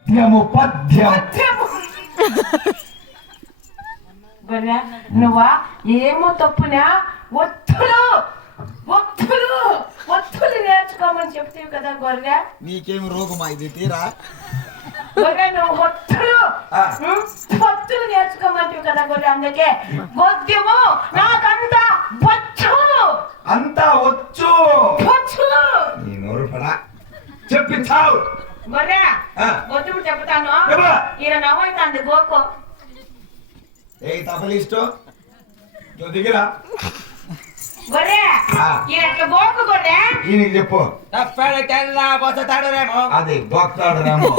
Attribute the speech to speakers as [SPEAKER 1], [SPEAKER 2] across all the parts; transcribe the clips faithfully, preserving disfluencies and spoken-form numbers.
[SPEAKER 1] పద్యము పద్యం
[SPEAKER 2] గొర్రె నువ్వా ఏమో తప్పునా ఒత్తులు ఒత్తులు ఒత్తులు నేర్చుకోమని చెప్తావు కదా గొర్రె.
[SPEAKER 1] నీకేమి రోగమా ఇది తీరా
[SPEAKER 2] గొర్రె నువ్వు ఒత్తులు ఒత్తులు నేర్చుకోమంటావు కదా గొర్రె. అందుకే గొద్యము నాకంతా వచ్చు
[SPEAKER 1] అంతా వచ్చు
[SPEAKER 2] వచ్చు.
[SPEAKER 1] నీ నోరు పడా చెప్పించావు
[SPEAKER 2] గొర్రె గొద్యము చెప్తాను. ఈయన నవ్వుతుంది గోకో
[SPEAKER 1] ఏ తపలిస్టో దిగిరా
[SPEAKER 2] గొర్రె ఈయన గోకు గొర్రె.
[SPEAKER 1] ఈయనకి చెప్పు అది బొక్తాడురేమో.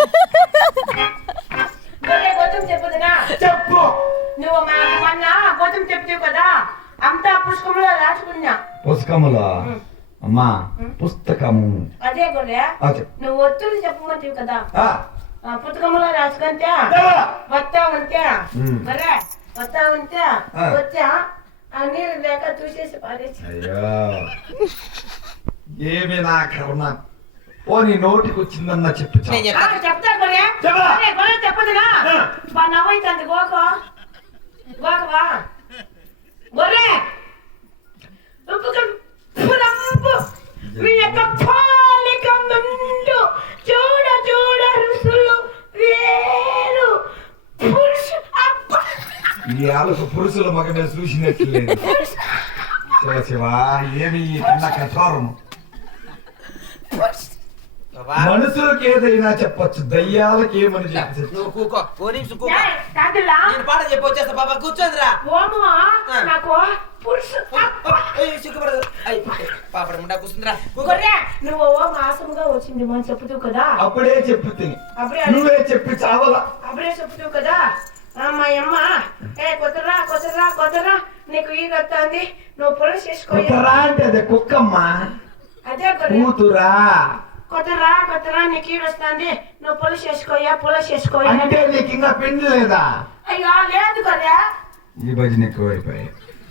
[SPEAKER 2] గొర్రె గొద్యం చెప్పుదునా
[SPEAKER 1] చెప్పు.
[SPEAKER 2] నువ్వు మనకి మొన్న గొద్యం చెప్తావు కదా అంతా పుష్పంలో రాసుకున్నా.
[SPEAKER 1] పుస్తకములో అమ్మా పుస్తకము
[SPEAKER 2] అదే గొర్రె నువ్వు ఒత్తులు చెప్పమంటావు కదా పుస్తకంలో రాసుకుంటే వస్తా ఉంటే గొర్రె వస్తా ఉంటే వచ్చా ఆ నీరు లేక చూసేసి పారేసి.
[SPEAKER 1] అయ్యో ఏమి నా కర్మ. ఓ నీ నోటికి వచ్చిందన్న చెప్పు
[SPEAKER 2] చెప్తా గొర్రె గొర్రె చెప్పదునా బా నవ్వుతుంది గోకో గోకవా గొర్రె మీ యొక్క పాలిక ముందు చూడ చూడ రుసులు వేరు పురుషు అబ్బా
[SPEAKER 1] ఈ ఆలకు పురుషుల మగమే చూసినట్లేదు. శివ శివ ఏమి కన్న కఠోరం. మనుషులకు ఏదైనా చెప్పొచ్చు దయ్యాలకు ఏమని చెప్పచ్చు.
[SPEAKER 2] పాట చెప్పొచ్చేస్తా బాబా కూర్చోందిరా. నాకు నువ్వు మాసంగా వచ్చింది మనం చెప్పుతావు కదా
[SPEAKER 1] అప్పుడే చెప్పుతుంది నువ్వే చెప్పి చావలా
[SPEAKER 2] అప్పుడే చెప్పుతావు కదా. మా అమ్మ ఏ కొత్తరా కొత్తరా కొత్తరా నీకు ఈగ వస్తుంది నువ్వు పొలం చేసుకోరా
[SPEAKER 1] అంటే అదే కుక్కమ్మా.
[SPEAKER 2] అదే
[SPEAKER 1] కూతురా
[SPEAKER 2] కొత్తరా కొత్తరా నీకు ఈగ వస్తుంది నువ్వు పొలం చేసుకోయా పొలం చేసుకోయా
[SPEAKER 1] అంటే నీకు ఇంకా పెండి లేదా.
[SPEAKER 2] అయ్యో లేదు కదా.
[SPEAKER 1] ఈ భజన ఎక్కువైపోయి.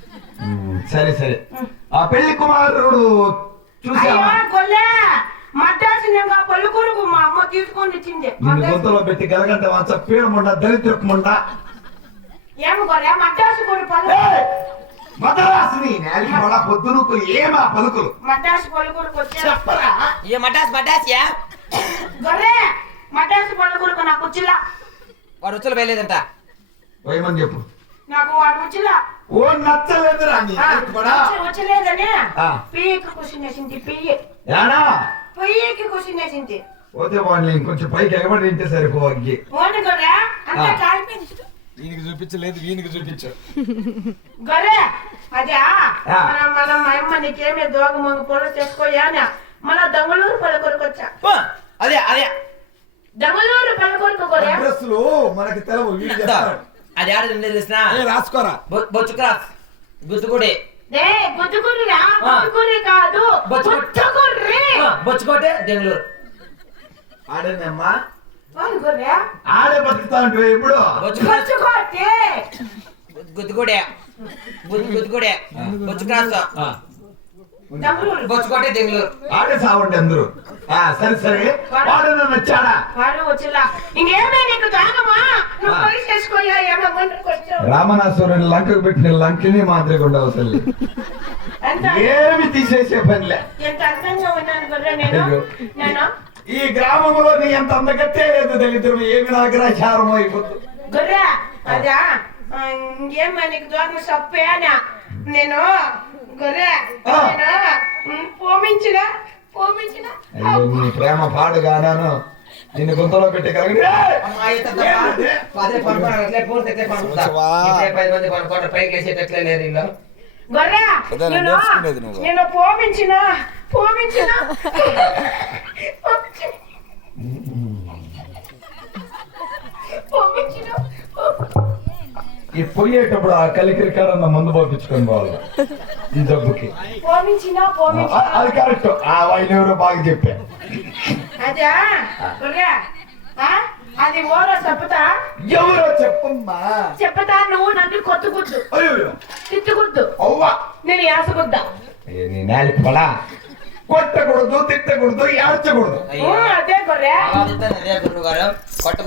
[SPEAKER 1] సరే సరే ఆ పెళ్లి కుమారుడు చూసావా
[SPEAKER 2] మద్రాసు పలుకురుకు మా అమ్మ తీసుకొని వచ్చింది.
[SPEAKER 1] గొంతులో పెట్టి గలగంట వంచ పీడముండ దరిద్రకుముండ
[SPEAKER 2] ఏమి గొర్రె మద్రాసు కొడు పలు
[SPEAKER 1] మద్రాసుని నేల పొద్దునుకు ఏమా పలుకులు
[SPEAKER 2] మద్రాసు పలుకురుకు వచ్చే
[SPEAKER 1] చెప్పరా
[SPEAKER 3] ఏ మటాస్ మటాసియా
[SPEAKER 2] గొర్రె మద్రాసు పలుకురుకు నాకు వచ్చిలా
[SPEAKER 3] వాడు వచ్చలు వేయలేదంట.
[SPEAKER 1] పోయమని చెప్పు.
[SPEAKER 2] నాకు వాడు వచ్చిలా
[SPEAKER 1] ఓ నచ్చలేదురా
[SPEAKER 2] వచ్చలేదని పియ్యకి కూర్చునేసింది పియ్యి పొయ్యికి కూర్చునేసింది.
[SPEAKER 1] పోతే వాడిని ఇంకొంచెం పైకి ఎగబడి తింటే సరిపో అగ్గి.
[SPEAKER 2] ఓడి గొర్రె అంతా కాలిపోయింది.
[SPEAKER 1] వీనికి చూపించలేదు వీనికి చూపించు
[SPEAKER 2] గొర్రె అదే మనం మనం మా అమ్మ నీకేమే దోగ మొగ పొలం చేసుకోయానా మన దొంగలూరు పల్లకొరకు వచ్చా.
[SPEAKER 3] అదే అదే
[SPEAKER 2] దొంగలూరు పల్లకొరకు గొర్రె
[SPEAKER 1] అడ్రస్లు మనకి తెలవు వీడు చెప్తాడు.
[SPEAKER 3] అది ఆడ తెలిసిన
[SPEAKER 1] రాసుకోరా
[SPEAKER 3] బొచ్చు క్రాస్ గుర్తుకోడే
[SPEAKER 2] బొచ్చుకుర్రా బొచ్చుకుర్రి కాదు బొచ్చుకుర్రి
[SPEAKER 3] బొచ్చుకోటే బెంగళూరు
[SPEAKER 1] ఆడేనమ్మా
[SPEAKER 2] గొర్రె
[SPEAKER 1] ఆడే బతుకుతా ఉంటే ఇప్పుడు
[SPEAKER 2] బొచ్చుకోటే
[SPEAKER 3] గుర్తుకోడే గుర్తుకోడే బొచ్చు క్రాస్ బొచ్చుకోటే బెంగళూరు
[SPEAKER 1] ఆడే సావండి అందరూ. సరే సరే వాడు నచ్చాడా
[SPEAKER 2] వాడు వచ్చిలా ఇంకేమే నీకు తాగమా నువ్వు పని చేసుకోయా ఏమో ముందుకు వచ్చావు.
[SPEAKER 1] రామనాథుని లంకకు పెట్టిన లంకిని మాదిరిగా ఉండవు తల్లి. ఏమి తీసేసే పనిలే.
[SPEAKER 2] ఎంత అందంగా ఉన్నాను గొర్రె నేను నేను
[SPEAKER 1] ఈ గ్రామంలో నీ ఎంత అందగత్తే లేదు దళితులు ఏమి నాగరాచారం అయిపోతుంది.
[SPEAKER 2] గొర్రె అదా ఇంకేమే నీకు దూరం సప్పేనా నేను గొర్రె నేను పోమించిన పోమించిన
[SPEAKER 1] అయ్యో నీ ప్రేమ పాడుగాను నిన్ను గుంతలో పెట్టి కలిగి
[SPEAKER 2] గొర్రె నేను పోమించిన పోమించిన పోమించిన
[SPEAKER 1] ఈ పోయేటప్పుడు ఆ కలికిరి కాడన్న మందు పంపించుకొని పోవాలి ఈ జబ్బుకి.
[SPEAKER 2] పోమించిన పోమించిన
[SPEAKER 1] అది కరెక్ట్. ఆ వైన్ ఎవరో బాగా చెప్పా.
[SPEAKER 2] అదా గొర్రె అది ఓరో చెప్తా
[SPEAKER 1] ఎవరో చెప్పమ్మా
[SPEAKER 2] చెప్తా నువ్వు నన్ను కొట్టుకుద్దు తిట్టుకుద్దు
[SPEAKER 1] అవ్వా
[SPEAKER 2] నేను యాసకుద్దా
[SPEAKER 1] నీ నేలకి పడా కొట్టకూడదు తిట్టకూడదు ఏడ్చకూడదు.
[SPEAKER 2] అదే గొర్రె
[SPEAKER 3] అదే గురువు గారు